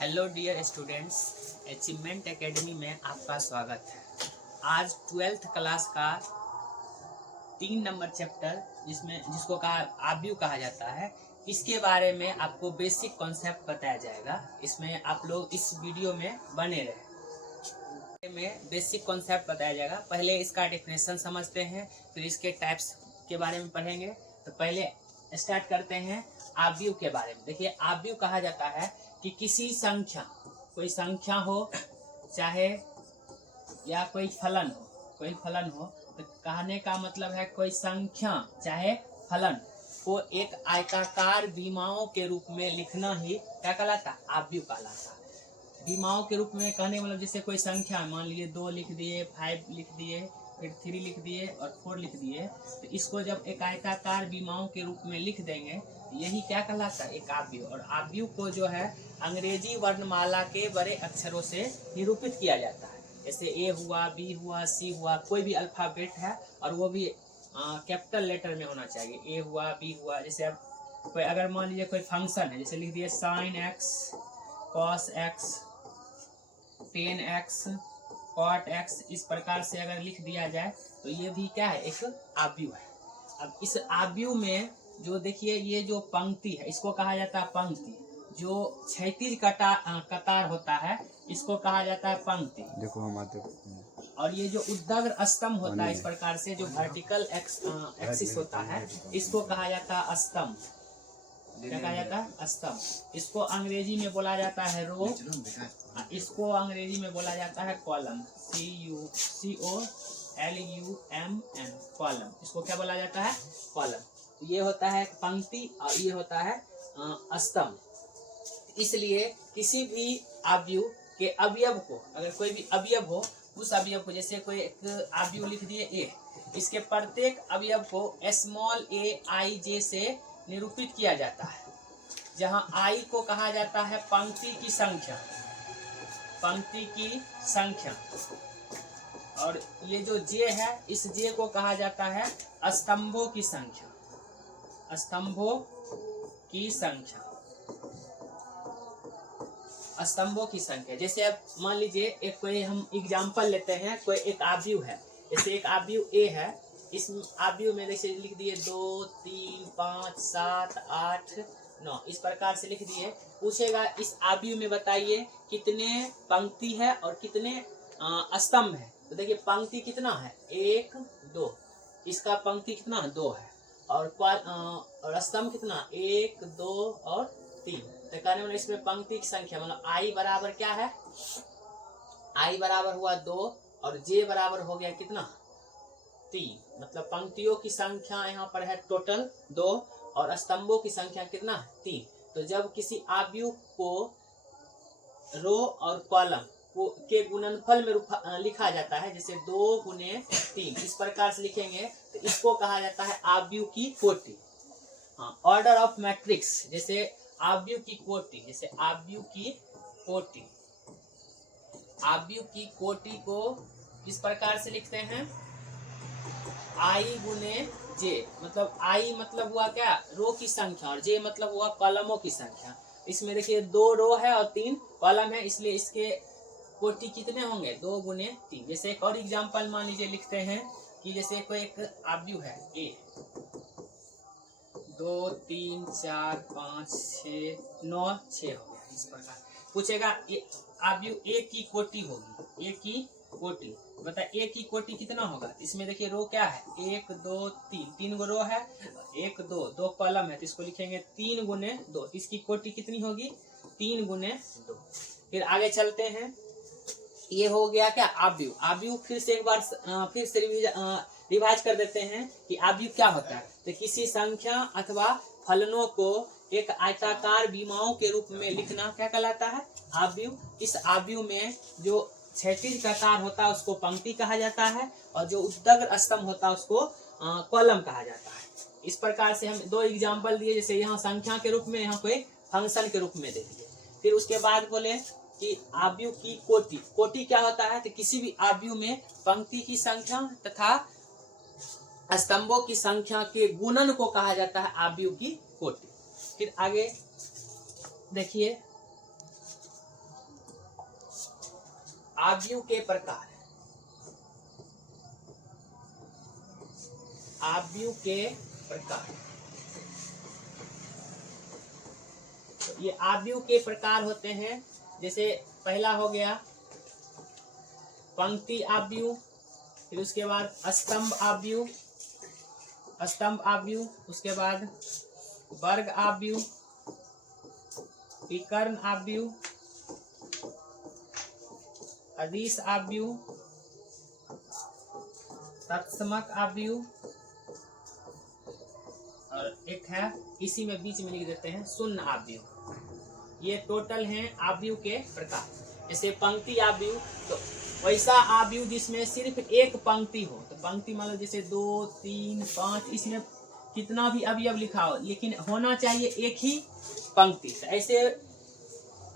Hello dear students, achievement academy में आपका स्वागत है। आज 12th क्लास का 3 नंबर चैप्टर जिसको आव्यूह कहा जाता है, इसके बारे में आपको बेसिक कॉन्सेप्ट बताया जाएगा। इसमें आप लोग इस वीडियो में बने रहे। में बेसिक कॉन्सेप्ट बताया जाएगा। पहले इसका डेफिनेशन समझते हैं, फिर इसके टाइप्स के बारे में पढ़ेंगे। तो पहले स्टार्ट करते हैं आव्यूह के बारे में। देखिए, आव्यूह कहा जाता है कि किसी संख्या, कोई संख्या हो चाहे या कोई फलन हो, तो कहने का मतलब है कोई संख्या चाहे फलन को एक आयताकार विमाओं के रूप में लिखना ही क्या कहलाता है? आव्यूह कहलाता है। विमाओं के रूप में कहने मतलब जैसे कोई संख्या, मान लीजिए 2 लिख दिए, 5 लिख दिए, फिर 3 लिख दिए और 4 लिख दिए, तो इसको जब एक आयताकार विमाओं के रूप में लिख देंगे, यही क्या कहलाता है? एक आव्यूह। और आव्यूह को जो है अंग्रेजी वर्णमाला के बड़े अक्षरों से निरूपित किया जाता है। जैसे ए हुआ, बी हुआ, सी हुआ, कोई भी अल्फाबेट है और वो भी कैपिटल लेटर में होना चाहिए। ए हुआ, बी हुआ। जैसे अब कोई अगर मान लीजिए कोई फंक्शन है, जैसे लिख दिए sin x, cos x, tan x, cot x, इस प्रकार से अगर लिख दिया जाए तो ये भी क्या है? एक आव्यूह है। अब इस आव्यूह में जो देखिए, ये जो पंक्ति है इसको कहा जाता है पंक्ति। जो क्षैतिज कतार होता है इसको कहा जाता है पंक्ति। देखो हम आते और ये जो उद्दग्र स्तंभ होता है, इस प्रकार से जो वर्टिकल एक्सिस होता है, इसको कहा जाता है स्तंभ। क्या कहा जाता है? स्तंभ। इसको अंग्रेजी में बोला जाता है रो, इसको अंग्रेजी में बोला जाता है कॉलम। COLUMN, column. इसको क्या बोला जाता है? कॉलम। ये होता है पंक्ति और ये होता है स्तंभ। इसलिए किसी भी आव्यूह के अवयव को, अगर कोई भी अवयव हो, उस अवयव को, जैसे कोई एक आव्यूह लिख दिए ए, इसके प्रत्येक अवयव को स्मॉल aij से निरूपित किया जाता है, जहां i को कहा जाता है पंक्ति की संख्या, और ये जो j है, इस j को कहा जाता है स्तंभों की संख्या। जैसे अब मान लीजिए एक कोई हम एग्जाम्पल लेते हैं, कोई एक आव्यूह है। जैसे एक आव्यूह ए है, इस आव्यूह में जैसे लिख दिए 2, 3, 5, 7, 8, 9, इस प्रकार से लिख दिए। पूछेगा इस आव्यूह में बताइए कितने पंक्ति है और कितने स्तंभ है। तो देखिए, पंक्ति कितना है? 1, 2। इसका पंक्ति कितना है? 2 है। और स्तंभ कितना? 1, 2 और 3। तो कहने वाला इसमें पंक्ति की संख्या मतलब i बराबर क्या है? i बराबर हुआ 2 और j बराबर हो गया कितना? 3। मतलब पंक्तियों की संख्या यहाँ पर है टोटल 2 और स्तंभों की संख्या कितना? 3। तो जब किसी आव्यूह को रो और कॉलम के गुणनफल में लिखा जाता है, जैसे 2 गुने 3, इस प्रकार से लिखेंगे, तो इसको कहा जाता है आव्यूह की कोटि। ऑर्डर ऑफ मैट्रिक्स, जैसे आव्यूह की कोटि को किस प्रकार से लिखते हैं? i गुने j। मतलब i मतलब हुआ क्या? रो की संख्या, और j मतलब हुआ कॉलमों की संख्या। इसमें देखिए 2 रो है और 3 कॉलम है, इसलिए इसके कोटि कितने होंगे? 2 गुने 3। जैसे एक और एग्जाम्पल मान लीजिए लिखते हैं कि जैसे कोई एक आव्यूह है a, 2, 3, 4, 5, 6, 9, 6 हो गया। इस प्रकार पूछेगा आव्यूह ए की कोटि होगी, ए की कोटि बता, ए की कोटि कितना होगा? इसमें देखिए रो क्या है? 1, 2, 3, 3 गो रो है, 1, 2 कॉलम है, तो इसको लिखेंगे 3 गुने 2। इसकी कोटि कितनी होगी? 3 गुने 2। फिर आगे चलते हैं। ये हो गया क्या? आव्यूह। फिर से एक बार फिर से रिवाइज कर देते हैं कि आव्यूह क्या होता है। तो किसी संख्या अथवा फलनों को एक आयताकार विमाओं के रूप में लिखना क्या कहलाता है? आव्यूह। इस आव्यूह में जो क्षैतिज कतार होता है उसको पंक्ति कहा जाता है, और जो उद्दग्र स्तंभ होता है उसको कॉलम कहा जाता है। इस प्रकार से हम 2 एग्जाम्पल दिए, जैसे यहाँ संख्या के रूप में, यहाँ कोई फंक्शन के रूप में दे दिए। फिर उसके बाद बोले कि आव्यूह की कोटि क्या होता है? तो किसी भी आव्यूह में पंक्ति की संख्या तथा स्तंभों की संख्या के गुणन को कहा जाता है आव्यूह की कोटि। फिर आगे देखिए, आव्यूह के प्रकार, आव्यूह के प्रकार। तो ये आव्यूह के प्रकार होते हैं, जैसे पहला हो गया पंक्ति आव्यूह, फिर उसके बाद स्तंभ आव्यूह, स्तंभ आव्यूह, उसके बाद वर्ग आव्यूह, विकर्ण आव्यूह, अदिश आव्यूह, तत्समक आव्यूह, और एक है इसी में बीच में लिख देते हैं शून्य आव्यूह। ये टोटल हैं आव्यूह के प्रकार। जैसे पंक्ति आव्यूह, तो वैसा आव्यूह जिसमें सिर्फ एक पंक्ति हो, तो पंक्ति मान लो जैसे 2, 3, 5, इसमें कितना भी अवयव लिखा हो, लेकिन होना चाहिए एक ही पंक्ति, तो ऐसे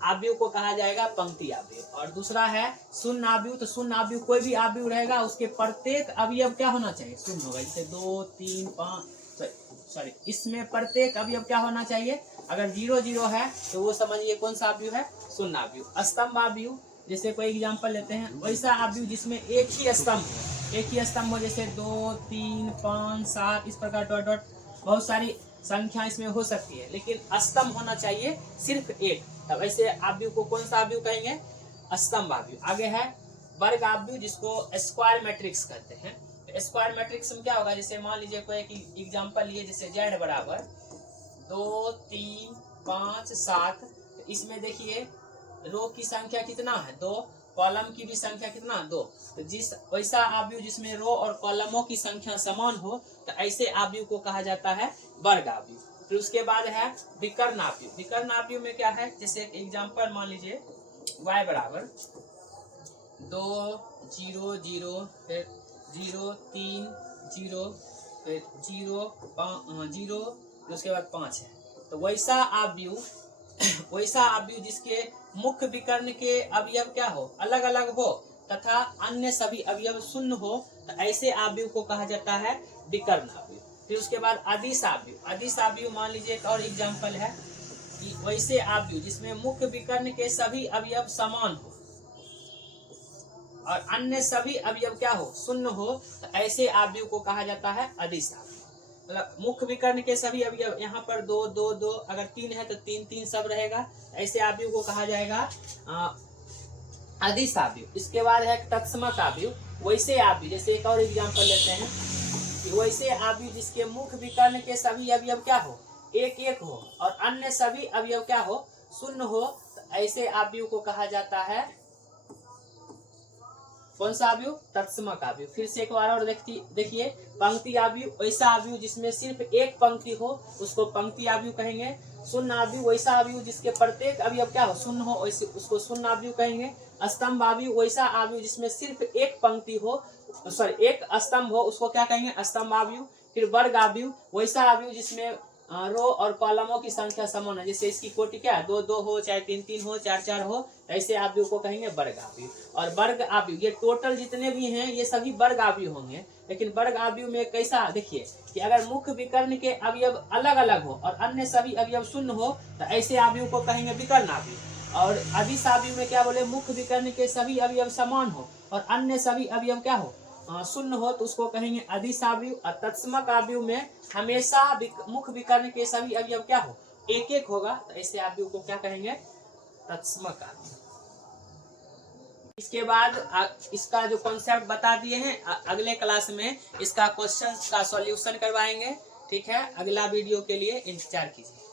आव्यूह को कहा जाएगा पंक्ति आव्यूह। और दूसरा है शून्य आव्यूह, तो शून्य आव्यूह कोई भी आव्यूह रहेगा, उसके प्रत्येक अवयव क्या होना चाहिए, शून्य होगा। जैसे 2, 3, 5, सॉरी, इसमें प्रत्येक अवयव क्या होना चाहिए, अगर 0, 0 है तो वो समझिए कौन सा आव्यूह है, शून्य आव्यूह। स्तंभ आव्यूह, जैसे कोई एग्जांपल लेते हैं, वैसा आव्यूह जिसमें एक ही स्तंभ हो, एक ही स्तंभ हो, जैसे 2, 3, 5, 7, इस प्रकार डॉट डॉट बहुत सारी संख्या इसमें हो सकती है, लेकिन स्तंभ होना चाहिए सिर्फ एक। तब ऐसे आव्यूह को कौन सा आव्यूह कहेंगे, स्तंभ आव्यूह। आगे है वर्ग आव्यूह, जिसको स्क्वायर मैट्रिक्स कहते हैं। तो स्क्वायर मैट्रिक्स में क्या होगा, जैसे मान लीजिए कोई एक एग्जांपल लिए, जैसे z बराबर 2, 3, 5, 7, तो इसमें देखिए रो की संख्या कितना है, 2, कॉलम की भी संख्या कितना, 2। तो जिस वैसा आव्यूह जिसमें रो और कॉलमों की संख्या समान हो, तो ऐसे आव्यूह को कहा जाता है वर्ग आव्यूह। फिर उसके बाद है विकर्ण आव्यूह। विकर्ण आव्यूह में क्या है, जैसे एक एग्जांपल मान लीजिए y बराबर 2, 0, 0, फिर 0, 3, 0, फिर 0, 0, उसके बाद 5 है। तो वैसा आव्यूह जिसके मुख्य विकर्ण के अवयव क्या हो, अलग अलग हो, तथा अन्य सभी अवयव शून्य हो, तो ऐसे आव्यूह को कहा जाता है विकर्ण आव्यूह। फिर उसके बाद अदिश आव्यूह। अदिश आव्यूह मान लीजिए एक और एग्जांपल है कि वैसे आव्यूह जिसमें मुख्य विकर्ण के सभी अवयव समान हो और अन्य सभी अवयव क्या हो, शून्य हो, तो ऐसे आव्यूह को कहा जाता है अदिश आव्यूह। मतलब मुख्य विकर्ण के सभी अवयव, यहाँ पर 2, 2, 2, अगर 3 है तो 3, 3 सब रहेगा, ऐसे आव्यूह को कहा जाएगा अदिश आव्यूह। इसके बाद है तत्समक आव्यूह। वैसे आव्यूह, जैसे एक और एग्जांपल लेते हैं कि वैसे आव्यूह जिसके मुख्य विकर्ण के सभी अवयव क्या हो, एक एक हो, और अन्य सभी अवयव क्या हो, शून्य हो, तो ऐसे आव्यूह को कहा जाता है कौन सा आव्यूह, तत्समक आव्यूह। फिर से एक बार और देखिए पंक्ति आव्यूह, वैसा आव्यूह जिसमें सिर्फ एक पंक्ति हो, उसको पंक्ति आव्यूह कहेंगे। शून्य आव्यूह, वैसा आव्यूह जिसके प्रत्येक अवयव क्या हो, शून्य हो, वैसे उसको शून्य आव्यूह कहेंगे। स्तंभ आव्यूह, वैसा आव्यूह जिसमें सिर्फ एक पंक्ति हो, सॉरी एक स्तंभ हो, उसको क्या कहेंगे, स्तंभ आव्यूह। फिर वर्ग आव्यूह, वैसा आव्यूह जिसमें रो और कॉलमों की संख्या समान है, जैसे इसकी कोटि क्या है, 2, 2 हो, चाहे 3, 3 हो, 4, 4 हो, ऐसे आव्यूह को कहेंगे वर्ग आव्यूह। और वर्ग आव्यूह, ये टोटल जितने भी हैं ये सभी वर्ग आव्यूह होंगे। लेकिन वर्ग आव्यूह में कैसा, देखिए कि अगर मुख्य विकर्ण के अवयव अलग अलग हो और अन्य सभी अवयव शून्य हो, तो ऐसे आव्यूह को कहेंगे विकर्ण आव्यूह। और अदिश आव्यूह में क्या बोले, मुख्य विकर्ण के सभी अवयव समान हो और अन्य सभी अवयव क्या हो, शून्य हो, तो उसको कहेंगे अदिश आव्यूह। और तत्समक आव्यूह में हमेशा मुख्य विकर्ण के सभी अवयव क्या हो, एक एक होगा, तो ऐसे आव्यूह को क्या कहेंगे, तत्समक आव्यूह। इसके बाद इसका जो कॉन्सेप्ट बता दिए हैं, अगले क्लास में इसका क्वेश्चन का सॉल्यूशन करवाएंगे। ठीक है, अगला वीडियो के लिए इंतजार कीजिए।